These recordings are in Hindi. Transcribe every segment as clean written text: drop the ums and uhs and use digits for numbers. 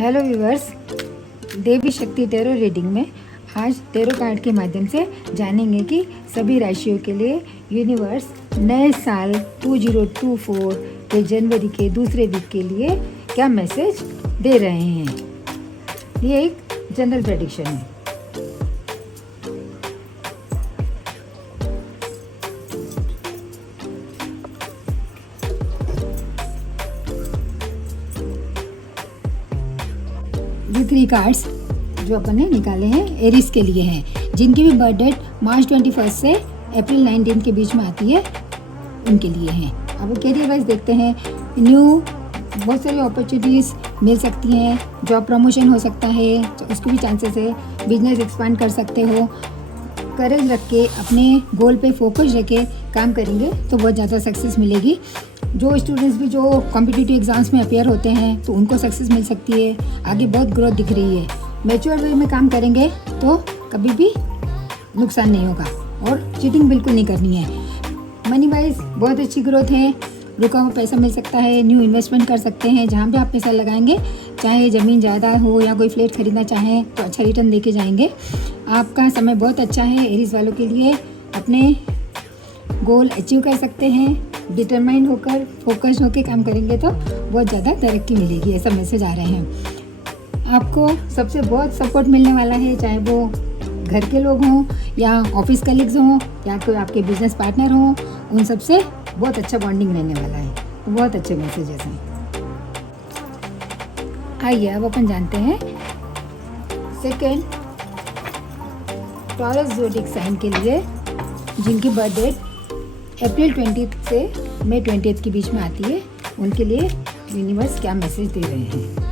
हेलो व्यूवर्स, देवी शक्ति टेरो रीडिंग में आज टेरो कार्ड के माध्यम से जानेंगे कि सभी राशियों के लिए यूनिवर्स नए साल 2024 के जनवरी के दूसरे वीक के लिए क्या मैसेज दे रहे हैं। ये एक जनरल प्रेडिक्शन है। ये 3 कार्ड्स जो अपन ने निकाले हैं एरिस के लिए हैं, जिनकी भी बर्थ डेट मार्च 21 से अप्रैल 19 के बीच में आती है, उनके लिए हैं। अब कैरियर वाइज देखते हैं। बहुत सारी अपॉर्चुनिटीज़ मिल सकती हैं, जॉब प्रमोशन हो सकता है तो उसके भी चांसेस है, बिजनेस एक्सपांड कर सकते हो। करेज रख के अपने गोल पे फोकस रख के काम करेंगे तो बहुत ज़्यादा सक्सेस मिलेगी। जो स्टूडेंट्स भी जो कॉम्पिटिटिव एग्जाम्स में अपेयर होते हैं तो उनको सक्सेस मिल सकती है। आगे बहुत ग्रोथ दिख रही है। मैच्योर वे में काम करेंगे तो कभी भी नुकसान नहीं होगा और चीटिंग बिल्कुल नहीं करनी है। मनी वाइज बहुत अच्छी ग्रोथ है। रुका हुआ पैसा मिल सकता है, न्यू इन्वेस्टमेंट कर सकते हैं। जहाँ भी आप पैसा लगाएंगे, चाहे ज़मीन ज़्यादा हो या कोई फ्लैट खरीदना चाहें तो अच्छा रिटर्न देके जाएंगे। आपका समय बहुत अच्छा है एरीज वालों के लिए। अपने गोल अचीव कर सकते हैं। डिटरमाइंड होकर फोकस होकर काम करेंगे तो बहुत ज़्यादा तरक्की मिलेगी, ऐसा मैसेज आ रहे हैं। आपको सबसे बहुत सपोर्ट मिलने वाला है, चाहे वो घर के लोग हों या ऑफिस कलीग्स हों या कोई आपके बिजनेस पार्टनर हों, उन सबसे बहुत अच्छा बॉन्डिंग रहने वाला है। तो बहुत अच्छे मैसेजेस हैं। आइए अब अपन जानते हैं सेकेंड टॉरस ज़ोडिएक साइन के लिए, जिनकी बर्थ डेट अप्रैल 20 से मई 20 के बीच में आती है, उनके लिए यूनिवर्स क्या मैसेज दे रहे हैं।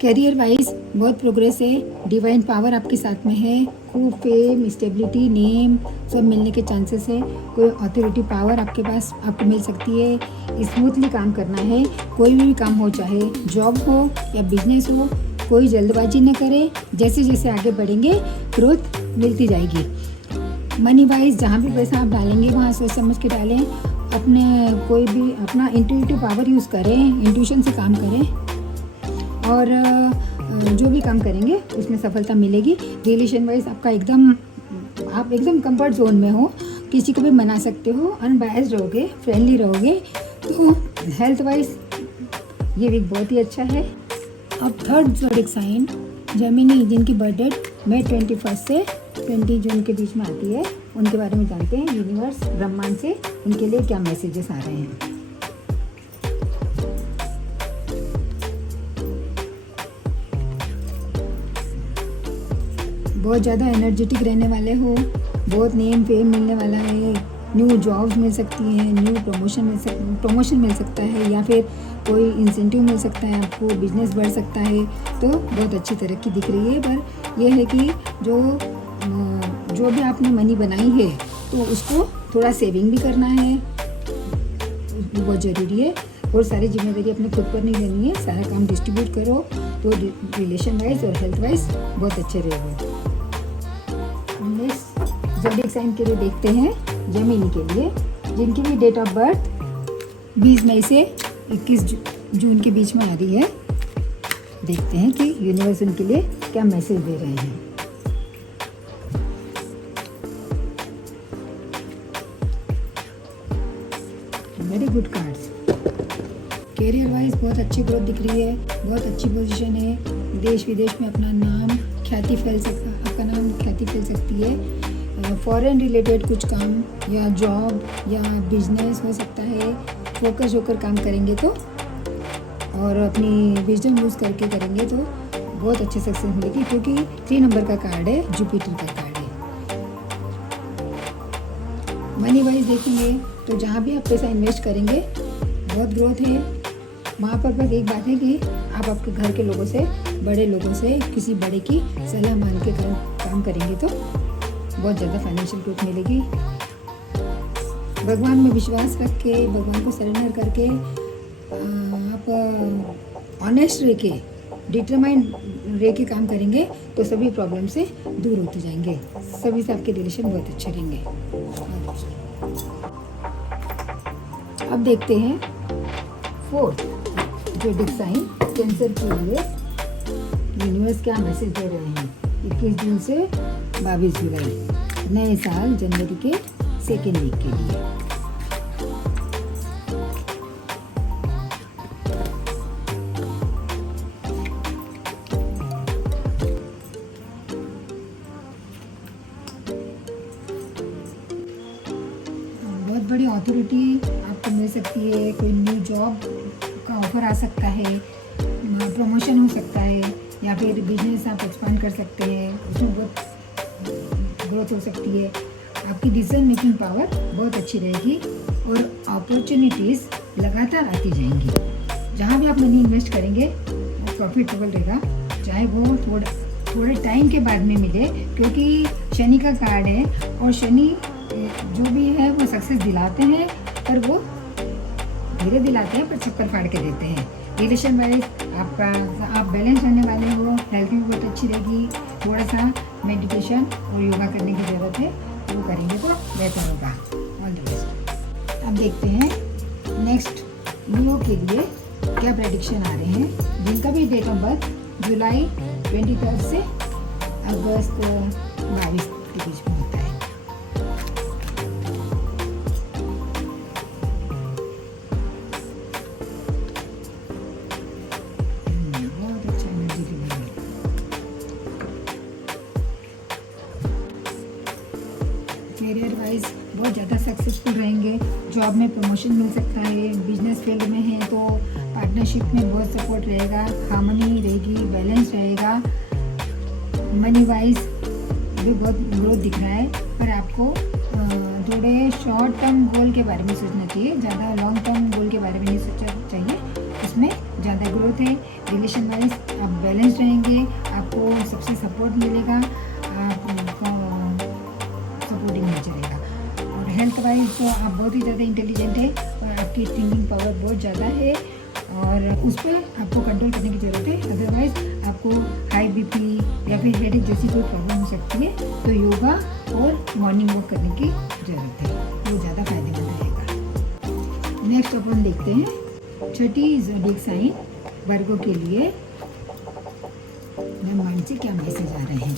कैरियर वाइज बहुत प्रोग्रेस है। डिवाइन पावर आपके साथ में है। खूब फेम, स्टेबिलिटी, नेम सब मिलने के चांसेस है। कोई अथॉरिटी पावर आपके पास आपको मिल सकती है। स्मूथली काम करना है। कोई भी काम हो, चाहे जॉब हो या बिजनेस हो, कोई जल्दबाजी न करें। जैसे जैसे आगे बढ़ेंगे ग्रोथ मिलती जाएगी। मनी वाइज जहाँ भी पैसा आप डालेंगे वहाँ सोच समझ के डालें। अपने कोई भी अपना इंट्यूटिव पावर यूज़ करें, इंट्यूशन से काम करें और जो भी काम करेंगे उसमें सफलता मिलेगी। रिलेशन वाइज आपका आप एकदम कंफर्ट जोन में हो, किसी को भी मना सकते हो, अनबायस्ड रहोगे, फ्रेंडली रहोगे। तो हेल्थ वाइज ये वीक बहुत ही अच्छा है। अब थर्ड ज़ोडिएक साइन जेमिनी, जिनकी बर्थ डेट मई 21 से 20 जून के बीच में आती है, उनके बारे में जानते हैं। यूनिवर्स ब्रह्मांड से उनके लिए क्या मैसेजेस आ रहे हैं। बहुत ज़्यादा एनर्जेटिक रहने वाले हो। बहुत नेम फेम मिलने वाला है। न्यू जॉब्स मिल सकती हैं, न्यू प्रमोशन मिल सकता है या फिर कोई इंसेंटिव मिल सकता है आपको, बिजनेस बढ़ सकता है। तो बहुत अच्छी तरक्की दिख रही है। पर यह है कि जो भी आपने मनी बनाई है तो उसको थोड़ा सेविंग भी करना है, बहुत ज़रूरी है। और सारी जिम्मेदारी अपने खुद पर नहीं लेनी है। सारा काम डिस्ट्रीब्यूट करो तो रिलेशन वाइज और हेल्थ वाइज बहुत अच्छे रहेंगे। नेक्स्ट ज़ोडिएक साइन के लिए देखते हैं जेमिनी के लिए, जिनकी भी डेट ऑफ बर्थ 20 मई से 21 जून के बीच में आ रही है। देखते हैं कि यूनिवर्स उनके लिए क्या मैसेज दे रहे हैं। Very good cards. Career wise बहुत अच्छी ग्रोथ दिख रही है। बहुत अच्छी पोजीशन है। देश विदेश में अपना नाम ख्याति फैल सकती है। फॉरेन रिलेटेड कुछ काम या जॉब या बिजनेस हो सकता है। फोकस होकर काम करेंगे तो और अपनी विजडम यूज़ करके करेंगे तो बहुत अच्छे सक्सेस मिलेगी, क्योंकि 3 नंबर का कार्ड है, जुपिटर का कार्ड है। मनी वाइज देखेंगे तो जहाँ भी आप पैसा इन्वेस्ट करेंगे बहुत ग्रोथ है। वहाँ पर बस एक बात है कि आप आपके घर के लोगों से, बड़े लोगों से, किसी बड़े की सलाह मान के काम करेंगे तो बहुत ज़्यादा फाइनेंशियल ग्रोथ मिलेगी। भगवान में विश्वास रख के, भगवान को सरेंडर करके, आप ऑनेस्ट रह के डिटरमाइन रह के काम करेंगे तो सभी प्रॉब्लम से दूर होते जाएंगे, सभी से आपके रिलेशन बहुत अच्छे रहेंगे। अब देखते हैं 4th ज़ोडिएक साइन कैंसर के लिए यूनिवर्स क्या मैसेज दे रहे हैं 21 जून से 22 जुलाई नए साल जनवरी के 2nd वीक के लिए। बहुत बड़ी अथॉरिटी आपको मिल सकती है, कोई न्यू जॉब का ऑफर आ सकता है, प्रमोशन हो सकता है, या फिर बिजनेस आप एक्सपांड कर सकते हैं, उसमें बहुत ग्रोथ हो सकती है। आपकी डिसीजन मेकिंग पावर बहुत अच्छी रहेगी और अपॉर्चुनिटीज़ लगातार आती जाएंगी। जहाँ भी आप मनी इन्वेस्ट करेंगे वो प्रॉफिटेबल रहेगा, चाहे वो थोड़े टाइम के बाद में मिले, क्योंकि शनि का कार्ड है और शनि जो भी है वो सक्सेस दिलाते हैं, पर वो धीरे दिलाते हैं, पर चक्कर फाड़ के देते हैं। रिलेशन वाइज आप बैलेंस रहने वाले हो, हेल्थ भी बहुत अच्छी रहेगी। थोड़ा सा मेडिटेशन और योगा करने की ज़रूरत है, वो करेंगे तो बेहतर होगा। All the best. अब देखते हैं नेक्स्ट लियो के लिए क्या प्रेडिक्शन आ रहे हैं, जिनका भी डेट ऑफ बर्थ जुलाई 23 से अगस्त 22 के बीच में होता है। करियर वाइज बहुत ज़्यादा सक्सेसफुल रहेंगे, जॉब में प्रमोशन मिल सकता है, बिजनेस फील्ड में है तो पार्टनरशिप में बहुत सपोर्ट रहेगा, हार्मनी रहेगी, बैलेंस रहेगा। मनी वाइज भी बहुत ग्रोथ दिख रहा है, पर आपको थोड़े शॉर्ट टर्म गोल के बारे में सोचना चाहिए, ज़्यादा लॉन्ग टर्म गोल के बारे में नहीं सोचना चाहिए, उसमें ज़्यादा ग्रोथ है। रिलेशन वाइज आप बैलेंस रहेंगे, आपको सबसे सपोर्ट मिलेगा, सपोर्टिंग नेचर रहेगा। और हेल्थ वाइज तो आप बहुत ही ज़्यादा इंटेलिजेंट है और आपकी थिंकिंग पावर बहुत ज़्यादा है और उस पर आपको कंट्रोल करने की ज़रूरत है, अदरवाइज आपको हाई बीपी या फिर हेडेक जैसी कोई प्रॉब्लम हो सकती है, तो योगा और मॉर्निंग वॉक करने की ज़रूरत है, वो ज़्यादा फायदेमंद रहेगा। नेक्स्ट अपन देखते हैं 6th ज़ोडिएक साइन वर्गो के लिए ब्रह्मांड से क्या मैसेज आ रहे हैं।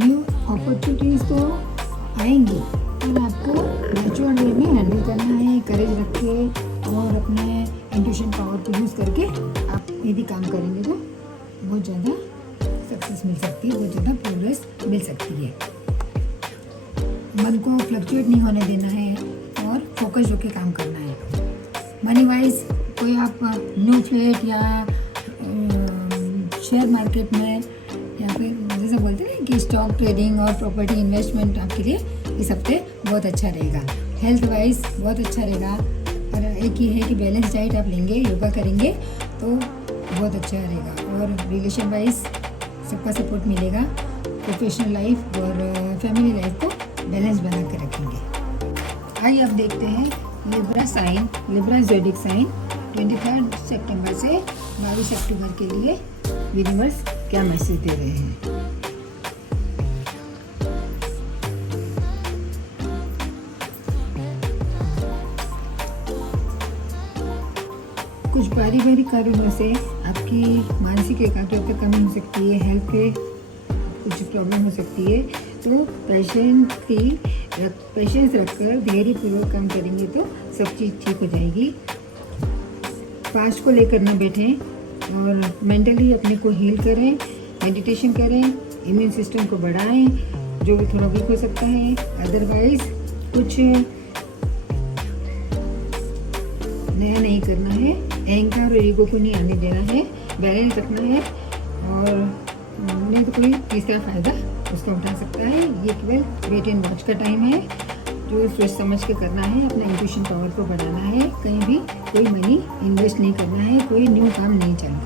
न्यू अपॉर्चुनिटीज़ तो आएंगी, पर आपको नेचुरल वे में हैंडल करना है, करेज रख के और अपने इंट्यूशन पावर को यूज़ करके आप यदि काम करेंगे तो बहुत ज़्यादा सक्सेस मिल सकती है, बहुत ज़्यादा प्रोग्रेस मिल सकती है। मन को फ्लक्चुएट नहीं होने देना है और फोकस होकर काम करना है। मनी वाइज कोई आप न्यू फ्लैट या शेयर मार्केट में या फिर जैसे बोलते हैं कि स्टॉक ट्रेडिंग और प्रॉपर्टी इन्वेस्टमेंट आपके लिए इस हफ्ते बहुत अच्छा रहेगा। हेल्थ वाइज बहुत अच्छा रहेगा, और एक ही है कि बैलेंस डाइट आप लेंगे, योगा करेंगे तो बहुत अच्छा रहेगा। और रिलेशन वाइज सबका सपोर्ट मिलेगा, प्रोफेशनल लाइफ और फैमिली लाइफ को बैलेंस बना कर रखेंगे। आइए अब देखते हैं Libra sign, Libra zodiac sign 23 सितंबर से 22 अक्टूबर के लिए यूनिवर्स क्या मैसेज दे रहे हैं। कुछ पारिवारिक कारणों से आपकी मानसिक एकाग्रता की कमी हो सकती है, हेल्थ पे कुछ प्रॉब्लम हो सकती है, तो पेशेंस रखकर धैर्यपूर्वक काम करेंगे तो सब चीज़ ठीक हो जाएगी। पास्ट को लेकर न बैठें और मेंटली अपने को हील करें, मेडिटेशन करें, इम्यून सिस्टम को बढ़ाएं जो भी थोड़ा वीक हो सकता है। अदरवाइज कुछ नया नहीं करना है, अहंकार और ईगो को नहीं आने देना है, बैलेंस रखना है, और नहीं तो कोई तीसरा फायदा उसका उठा सकता है। ये केवल वेट एंड वॉच का टाइम है जो सोच समझ के करना है, अपना इंट्यूशन पावर को बढ़ाना है, कहीं भी कोई मनी इन्वेस्ट नहीं करना है, कोई न्यू काम नहीं चलना।